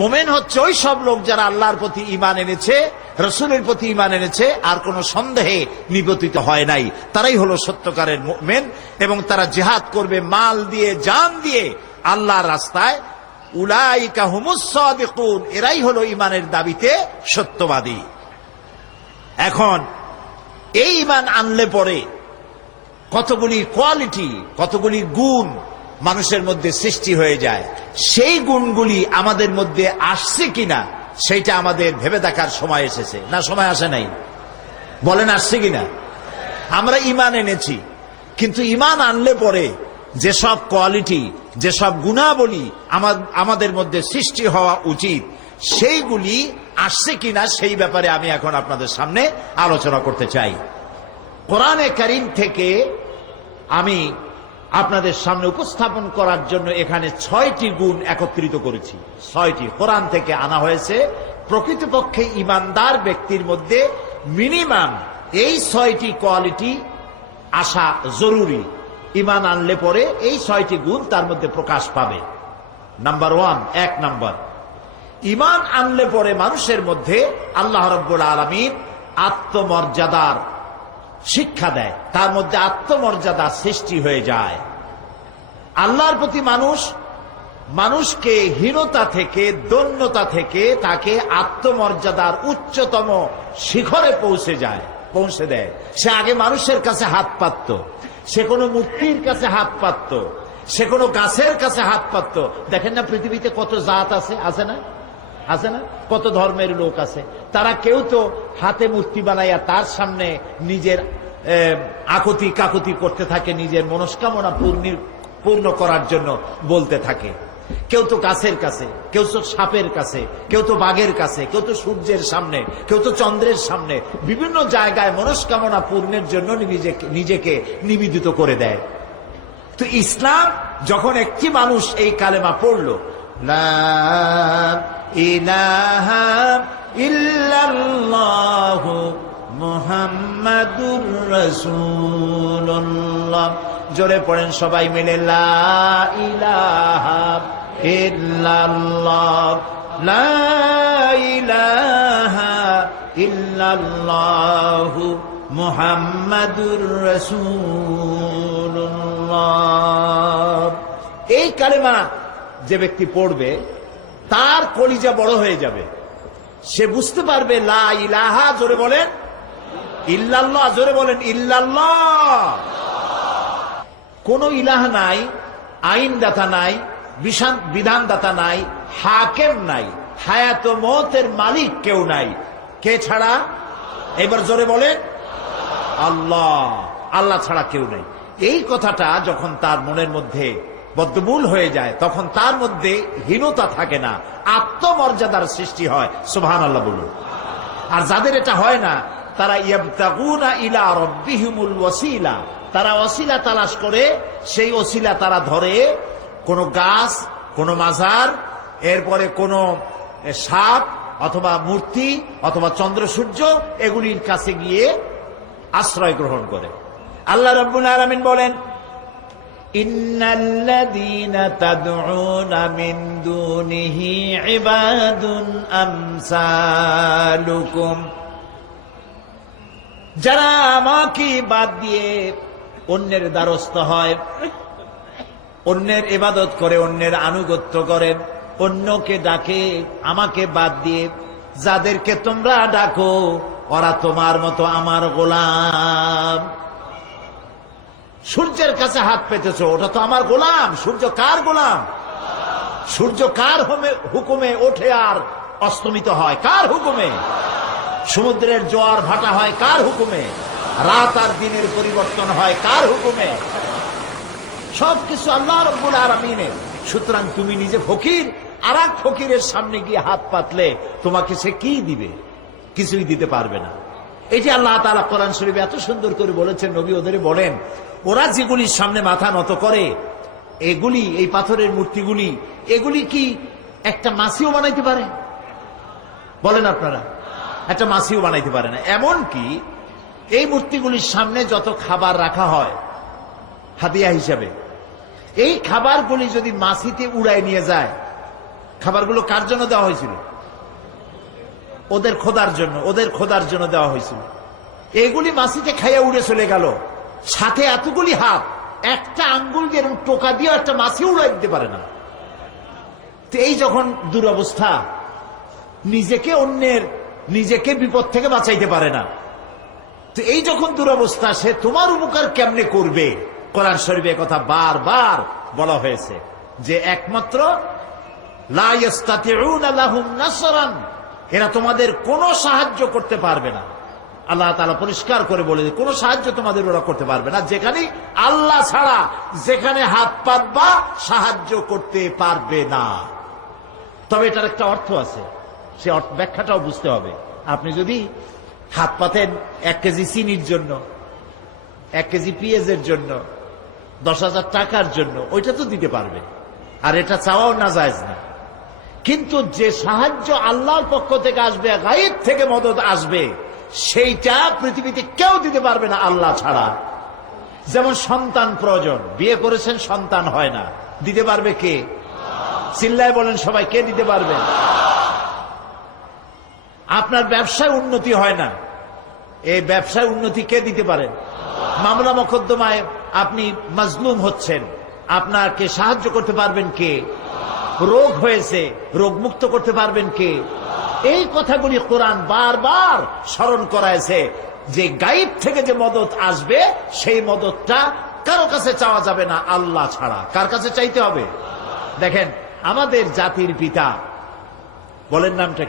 মোমেন হচ্ছে ওই সব লোক যারা আল্লাহর প্রতি ইমান এনেছে, রসুলের প্রতি ইমান এনেছে, আর কোনো সন্দেহে নিবতিত হয় নাই। তারাই হলো সত্যকারের মোমেন এবং তারা জেহাদ করবে মাল দিয়ে, জান দিয়ে আল্লাহর রাস্তায়। উলাইকা হুমুসাদিকুন এরাই হলো ইমানের দাবিতে সত্যবাদী। এখন এই ইমান আনলে পরে কতগুলি কোয়ালিটি, কতগুলি গুণ মানুষের মধ্যে সৃষ্টি হয়ে যায়। সেই গুণগুলি আমাদের মধ্যে আসছে কিনা, সেইটা আমাদের ভেবে দেখার সময় এসেছে। না, সময় আসে নাই। বলেন, আসছে কিনা? আমরা ইমান এনেছি, কিন্তু ইমান আনলে পরে যেসব কোয়ালিটি, যেসব গুণাবলী আমা- আমাদের মধ্যে সৃষ্টি হওয়া উচিত, সেইগুলি আসছে কিনা, সেই ব্যাপারে আমি এখন আপনাদের সামনে আলোচনা করতে চাই। কোরআনে করিম থেকে আমি আপনাদের সামনে উপস্থাপন করার জন্য এখানে ছয়টি গুণ একত্রিত করেছি। ছয়টি কোরআন থেকে আনা হয়েছে। প্রকৃতপক্ষে ইমানদার ব্যক্তির মধ্যে মিনিমাম এই ছয়টি কোয়ালিটি আসা জরুরি। ইমান আনলে পরে এই ছয়টি গুণ তার মধ্যে প্রকাশ পাবে। নাম্বার ওয়ান, এক নাম্বার। ইমান আনলে পরে মানুষের মধ্যে আল্লাহ রব্বুল আলমিন আত্মমর্যাদার শিক্ষা দেয়। তার মধ্যে আত্মমর্যাদা সৃষ্টি হয়ে যায়। আল্লাহর প্রতি মানুষ, মানুষকে হীনতা থেকে, দন্যতা থেকে তাকে আত্মমর্যাদার উচ্চতম শিখরে পৌঁছে যায়, পৌঁছে দেয়। সে আগে মানুষের কাছে হাত পাতত, সে কোনো মূর্তির কাছে হাত পাতত, সে কোনো গাছের কাছে হাত পাতত। দেখেন না পৃথিবীতে কত জাত আছে আছে না? আছে না? কত ধর্মের লোক আছে। তারা কেউ তো হাতে মূর্তি বানাইয়া তার সামনে নিজের আকুতি কাকুতি করতে থাকে, নিজের মনস্কামনা পূর্ণ করার জন্য বলতে থাকে। কেউ তো গাছের কাছে, কেউ তো সাপের কাছে, কেউ তো বাঘের কাছে, কেউ তো সূর্যের সামনে, কেউ তো চন্দ্রের সামনে, বিভিন্ন জায়গায় মনস্কামনা পূর্ণের জন্য নিজেকে নিজেকে নিবেদিত করে দেয়। তো ইসলাম যখন একটি মানুষ এই কালেমা পড়ল ইলাহা ইল্লাল্লাহু মুহাম্মাদুর রাসূলুল্লাহ। জোরে পড়েন সবাই মিলে, লা ইলাহা ইল্লাল্লাহ। লা ইলাহা ইল্লাল্লাহু এই কালেমা যে ব্যক্তি পড়বে তার কলিজা বড় হয়ে যাবে। সে বুঝতে পারবে, লা ইলাহা, জোরে বলেন। ইল্লাল্লাহ, জোরে বলেন, ইল্লাল্লাহ। কোন ইলাহ নাই, আইনদাতা নাই বিধানদাতা নাই, হাকেম নাই, হায়াত মতের মালিক কেউ নাই। কে ছাড়া? এবার জোরে বলেন। আল্লাহ আল্লাহ ছাড়া কেউ নেই। এই কথাটা যখন তার মনের মধ্যে বদ্ধমূল হয়ে যায়, তখন তার মধ্যে হীনতা থাকে না, আত্মমর্যাদার সৃষ্টি হয়। সুবহান আল্লাহ বলুন। আর যাদের এটা হয় না, তারা ইয়াবতাগুনা ইলা রব্বিহিমুল ওয়াসিলা। তারা ওসিলা তালাশ করে, সেই ওসিলা তারা ধরে কোন গাছ, কোন মাজার, এরপরে কোন সাপ অথবা মূর্তি অথবা চন্দ্র সূর্য এগুলির কাছে গিয়ে আশ্রয় গ্রহণ করে। আল্লাহ রব্বুল আলামিন বলেন দুনিহি ইবাদুন আমসালুকুম। যারা আমাকে বাদ দিয়ে অন্যের দ্বারস্থ হয়, অন্যের ইবাদত করে, অন্যের আনুগত্য করেন অন্যকে ডাকে, আমাকে বাদ দিয়ে, যাদেরকে তোমরা ডাকো, ওরা তোমার মতো আমার গোলাম। সূর্যের কাছে হাত পেতেছ, ওটা তো আমার গোলাম। সূর্য কার গোলাম? সূর্য কার হুকুমে ওঠে আর অস্তমিত হয়? কার হুকুমে? সমুদ্রের জোয়ার ভাটা হয়, কার হুকুমে? রাত আর দিনের পরিবর্তন হয়, কার হুকুমে? সবকিছু আল্লাহ রব্বুল আলমিনের। সুতরাং তুমি নিজে ফকির আর এক ফকিরের সামনে গিয়ে হাত পাতলে তোমাকে সে কি দিবে? কিছুই দিতে পারবে না। এটি আল্লাহ তালা কোরআন শরীফ এত সুন্দর করে বলেছেন, নবী ওদের বলেন, ওরা যেগুলির সামনে মাথা নত করে, এগুলি, এই পাথরের মূর্তিগুলি, এগুলি কি একটা মাসিও বানাইতে পারে? বলেন আপনারা, একটা মাসিও বানাইতে পারে না। এমন কি, এই মূর্তিগুলির সামনে যত খাবার রাখা হয় হাতিয়া হিসাবে, এই খাবারগুলি যদি মাসিতে উড়ায় নিয়ে যায়, খাবারগুলো কার জন্য দেওয়া হয়েছিল? ওদের খোদার জন্য, ওদের খোদার জন্য দেওয়া হয়েছিল। এগুলি মাসিতে খাইয়া উড়ে চলে গেল। সাথে এতগুলি হাত, একটা আঙ্গুল দিয়ে টোকা দিয়ে একটা মাছি উড়াই দিতে পারে না। তো এই যখন দুরবস্থা, নিজেকে অন্যের, নিজেকে বিপদ থেকে বাঁচাইতে পারে না। তো এই যখন দুরবস্থা, সে তোমার উপকার কেমনে করবে? কোরআন শরীফে কথা বারবার বলা হয়েছে যে একমাত্র লা ইয়াস্তাতিউনা লাহুম নাসরান। এরা তোমাদের কোনো সাহায্য করতে পারবে না। আল্লাহ তালা পরিষ্কার করে বলে দিয়ে কোনো সাহায্য তোমাদের ওরা করতে পারবে না। যেখানে আল্লাহ ছাড়া, যেখানে হাত পাতবা, সাহায্য করতে পারবে না। তবে এটার একটা অর্থ আছে, সে ব্যাখ্যাটাও বুঝতে হবে। আপনি যদি হাত পাতেন এক কেজি চিনির জন্য, এক কেজি পেঁয়াজের জন্য, দশ হাজার টাকার জন্য, ওইটা তো দিতে পারবে। আর এটা চাওয়াও না যায় না। কিন্তু যে সাহায্য আল্লাহর পক্ষ থেকে আসবে গাইব থেকে মদত আসবে, সেইটা পৃথিবীতে কেউ দিতে পারবে না আল্লাহ ছাড়া। যেমন সন্তান প্রয়োজন, বিয়ে করেছেন, সন্তান হয় না। দিতে পারবে কে? চিল্লায় বলেন সবাই, কে দিতে পারবেন আপনার ব্যবসায় উন্নতি হয় না। এই ব্যবসায় উন্নতি কে দিতে পারেন মামলা মকদ্দমায় আপনি মাজলুম হচ্ছেন। আপনাকে সাহায্য করতে পারবেন কে? রোগ হয়েছে, রোগ মুক্ত করতে পারবেন কে? এই কথাগুলি কোরআন বারবার স্মরণ করাইছে। যে গাইব থেকে যে মদত আসবে, সেই মদতটা কারও কাছে চাওয়া যাবে না আল্লাহ ছাড়া। কার কাছে চাইতে হবে? দেখেন, আমাদের জাতির পিতা, বলেন নামটা?